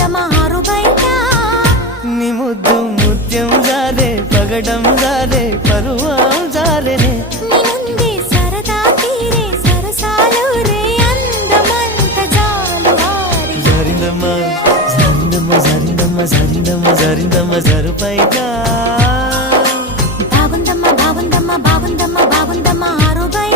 బాగుందమ్మా ఆరు బయట నీ ముద్దు ముత్యం జారే పగడం జారే పరువం జారెనే నినుంది సరదా తీరే సరసాలు రే అందమంత జాలు వారి జారిందమ్మా జారిందమ్మా జారిందమ్మా జారిందమ్మా జారిందమ్మా జరుపైగా బాగుందమ్మా బాగుందమ్మా బాగుందమ్మా బాగుందమ్మా ఆరు బయట